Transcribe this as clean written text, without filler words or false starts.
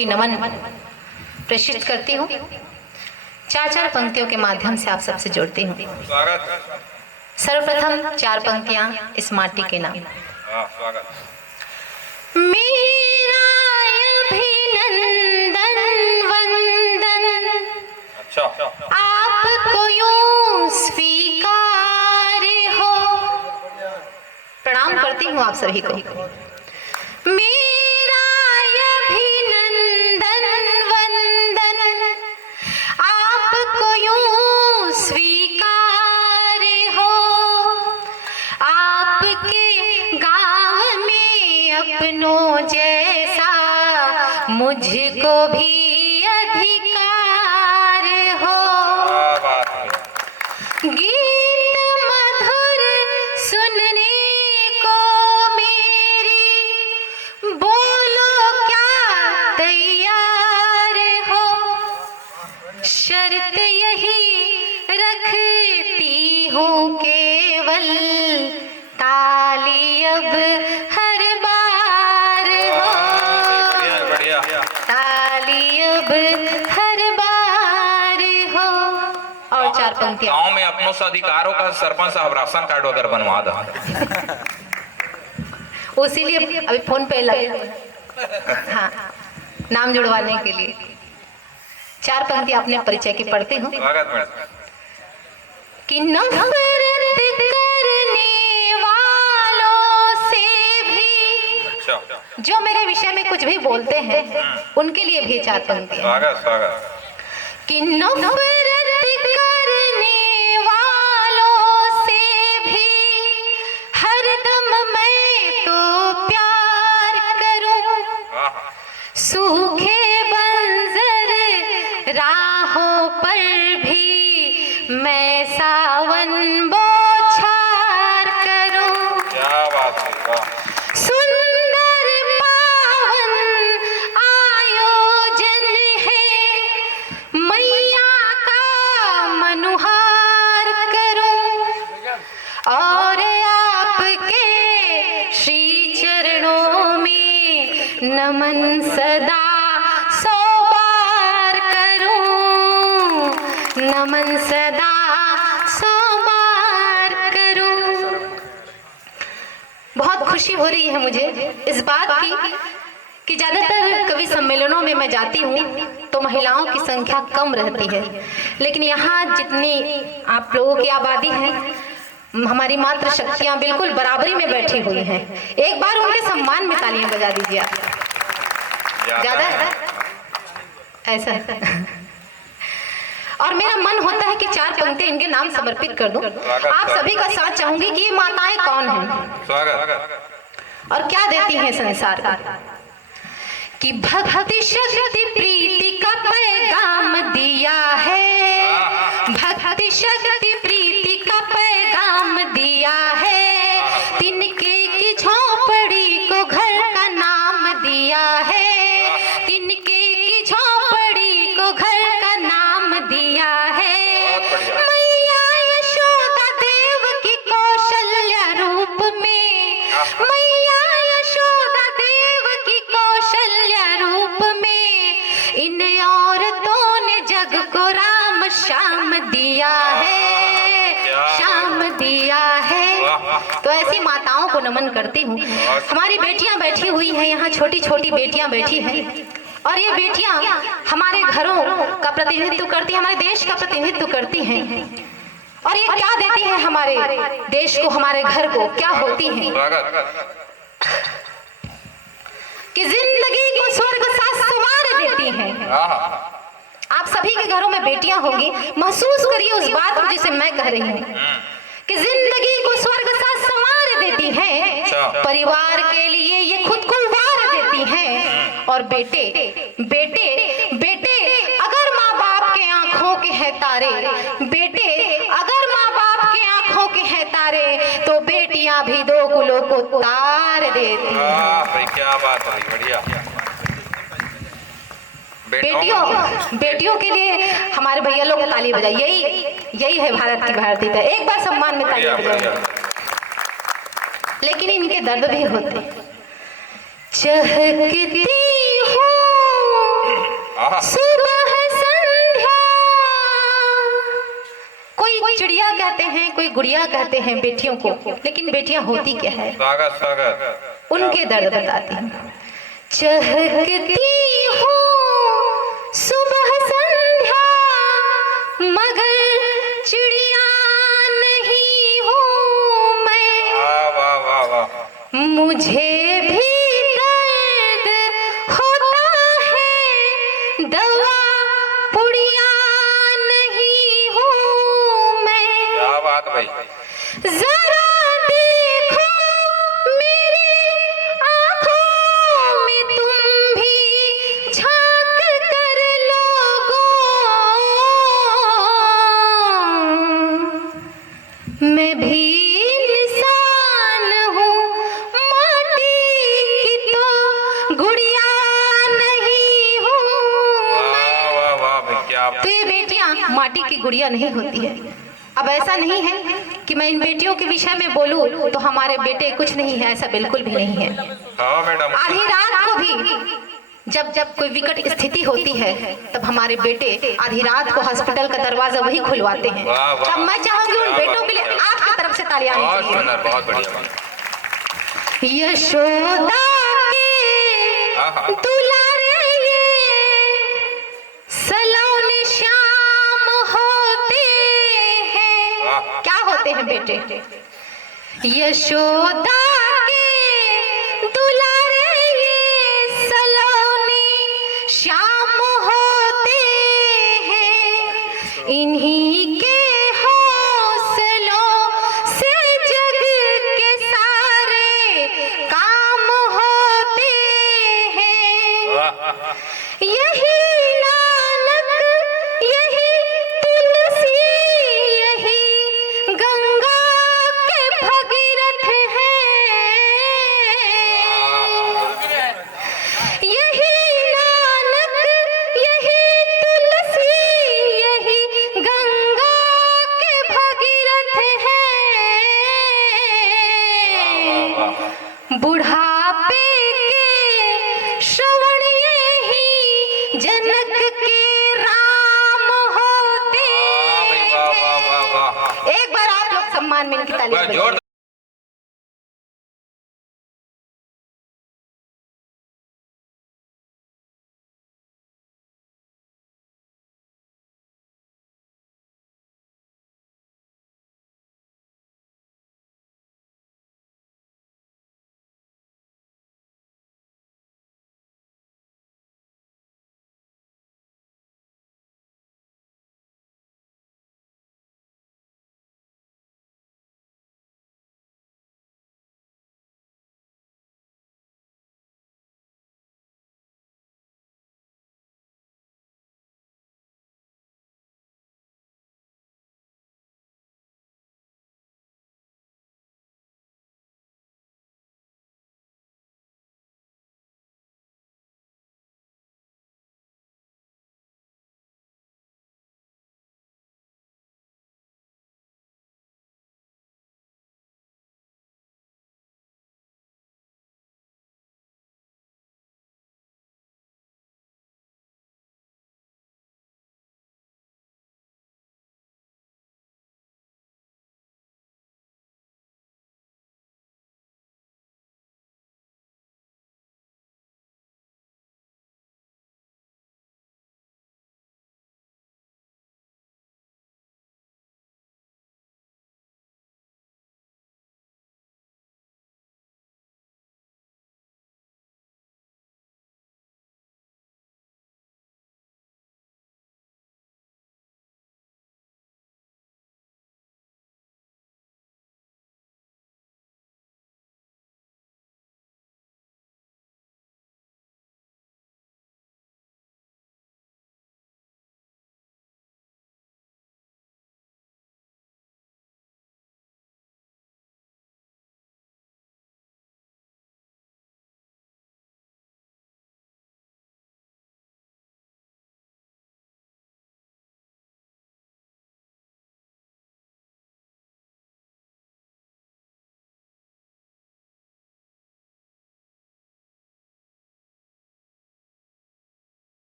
कोटि नमन प्रेषित करती हूँ। चार पंक्तियों के माध्यम से आप सबसे जोड़ती हूँ। सर्वप्रथम 4 पंक्तियां इस माटी के नाम। मेरा अभिनंदन वंदन आपको यूं स्वीकार हो। प्रणाम करती हूँ आप सभी को। मेरा अभिनंदन वंदन आपको यूं स्वीकार हो। आपके गाँव में अपनों जैसा मुझको भी अधिकार हो। गीत मधुर सुनने को मेरी बोलो क्या तैयार हो। शर्त यही रखती हूँ केवल ताली अब हर बार हो। ताली अब हर बार हो। और 4 पंक्तियां। गाँव में अपनों से अधिकारों का सरपंच साहब राशन कार्ड वगैरह बनवा दो। उसीलिए अभी फोन पे लगे। हाँ, नाम जुड़वाने के लिए 4 पंक्ति अपने परिचय की पढ़ती हूँ। कि नफरत करने वालों से भी जो मेरे विषय में कुछ भी बोलते हैं उनके लिए भी 4 पंक्तियां। कि नफरत करने वालों से भी हरदम मैं तो प्यार करूं। सूखे बंजर राहों पर भी मैं सावन बौछार करूं। क्या बात है। सुंदर पावन आयोजन है मैया का मनुहार करूं। और आपके श्री चरणों में नमन सदा 100 बार करूं। नमन सदा 100 बार करूं। बहुत खुशी हो रही है मुझे इस बात की कि ज्यादातर कवि सम्मेलनों में मैं जाती हूँ तो महिलाओं की संख्या कम रहती है, लेकिन यहाँ जितनी आप लोगों की आबादी है, हमारी मात्र शक्तियाँ बिल्कुल बराबरी में बैठी हुई हैं। एक बार उनके सम्मान में तालियां बजा दीजिए आप। ज्यादा है ऐसा और मेरा मन होता है कि 4 पंक्ति इनके नाम समर्पित कर दूं। आप सभी का साथ चाहूंगी कि ये माताएं कौन हैं और क्या देती हैं संसार का। कि भक्ति शक्ति प्रीति का पैगाम दिया है। भक्ति शक्ति प्रीति का पैगाम दिया है। तिनके की झोपड़ी को घर का नाम दिया है। तिनके की झोपड़ी को घर का नाम दिया है। मैया यशोदा देव की कौशल्या रूप में। मैया यशोदा देव की कौशल्या रूप में। इन औरतों ने जग को राम श्याम दिया है। श्याम दिया है। तो ऐसी माताओं को नमन करती हूँ। हमारी बेटियां बैठी हुई हैं यहाँ, छोटी छोटी बेटियां बैठी हैं और ये बेटियां हमारे घरों का प्रतिनिधित्व करती हैं, हमारे देश का प्रतिनिधित्व करती हैं। और ये क्या देती है हमारे देश को, हमारे घर को, क्या होती हैं कि जिंदगी को स्वर्ग सा संवार देती हैं। आप सभी के घरों में बेटियां होंगी, महसूस करिए उस बात को जिसे मैं कह रही हूँ कि जिंदगी को स्वर्ग सा संवार देती हैं। परिवार के लिए ये खुद को वार देती हैं। और बेटे बेटे बेटे अगर माँ बाप के आंखों के हैं तारे, बेटे अगर माँ बाप के आंखों के हैं तारे, तो बेटियां भी 2 कुलों को तार देती हैं। क्या बात है, बढ़िया। बेटियों के लिए हमारे भैया लोग ताली बजाए। यही है भारत की भारतीयता। एक बार सम्मान में ताली बजाए। लेकिन इनके दर्द भी होते। चहकती हूँ सुबह संध्या। कोई चिड़िया कहते हैं, कोई गुड़िया कहते हैं बेटियों को, लेकिन बेटियां होती क्या है? स्वागत स्वागत। उनके दर्द बताती हूँ। चहकती हूँ सुबह संध्या, मगर चिड़िया नहीं हूँ मैं। वाह वाह वाह। मुझे भी दर्द होता है, दवा पुड़िया नहीं हूँ मैं। क्या बात भाई। जरा देखो मेरी आंखों में, तुम भी झांक कर लोगो। मैं भी इंसान हूँ, माटी की तो गुड़िया नहीं हूँ मैं। वाह वाह भाई क्या। तो ये बेटियां माटी की गुड़िया नहीं होती है। अब ऐसा नहीं है कि मैं इन बेटियों के विषय में बोलूं तो हमारे बेटे कुछ नहीं है, ऐसा बिल्कुल भी नहीं है। हाँ मैडम। आधी रात को भी जब जब कोई विकट स्थिति होती है, तब हमारे बेटे आधी रात को हॉस्पिटल का दरवाजा वही खुलवाते हैं। वाह, वाह। तब मैं चाहूंगी उन बेटों के लिए आपकी तरफ से तालियां आनी बहुत चाहिए। सुंदर, बहुत बढ़िया। यशोदा के दुलारे ये सलोने श्याम होते हैं। वाह। क्या होते हैं बेटे? यशोदा के दुलारे ये सलोने श्याम होते हैं। इन्हीं के हौसलों से जग के सारे काम होते हैं। वाह। यही नानक, यही तुलसी, यही गंगा के भगीरथ हैं। यही नानक, यही तुलसी, यही गंगा के भगीरथ हैं। बुढ़ापे के श्रवण यही जनक के राम होते वाह वाह वाह वाह। हैं। एक बार आप लोग सम्मान में इनकी तालियां जोरदार।